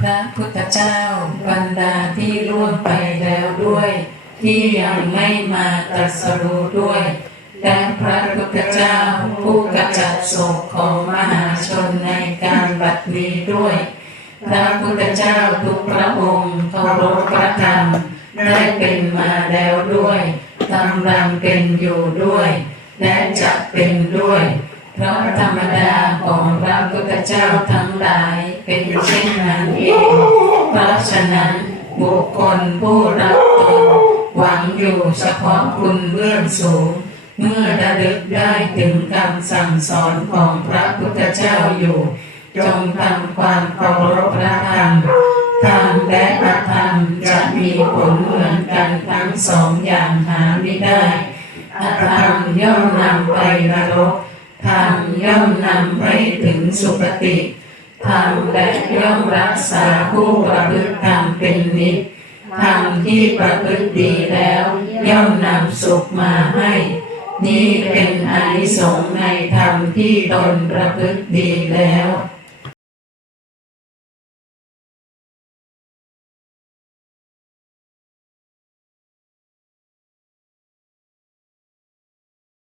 พระพุทธเจ้าบรรดาที่ล่วงไปแล้วด้วย ที่ยังไม่มาตรัสรู้ด้วยและพระพุทธเจ้าผู้กำจัดโศกของมหาชนในการบัดนี้ด้วย พระพุทธเจ้าทุกพระองค์เคารพพระธรรมได้เป็นมาแล้วด้วยกำลังเป็นอยู่ด้วย และจะเป็นด้วย เพราะธรรมดา เจ้าทั้งหลายเป็นเช่นนั้นเอง เพราะฉะนั้นบุคคลผู้รักตนหวังอยู่เฉพาะคุณเบื้องสูง เมื่อระลึกได้ถึงคำสั่งสอนของพระพุทธเจ้าอยู่ จงทำความเคารพพระธรรมธรรมและอธรรมจะมีผลเหมือนกันทั้งสองอย่างหาไม่ได้อธรรมย่อมนำไปนรก ธรรมย่อมนำไปถึงสุคติธรรมและย่อมรักษาผู้ประพฤติธรรมเป็นนิจธรรมที่ประพฤติดีแล้ว ย่อมนำสุขมาให้ นี่เป็นอนิสงส์ในธรรมที่ตนประพฤติดีแล้ว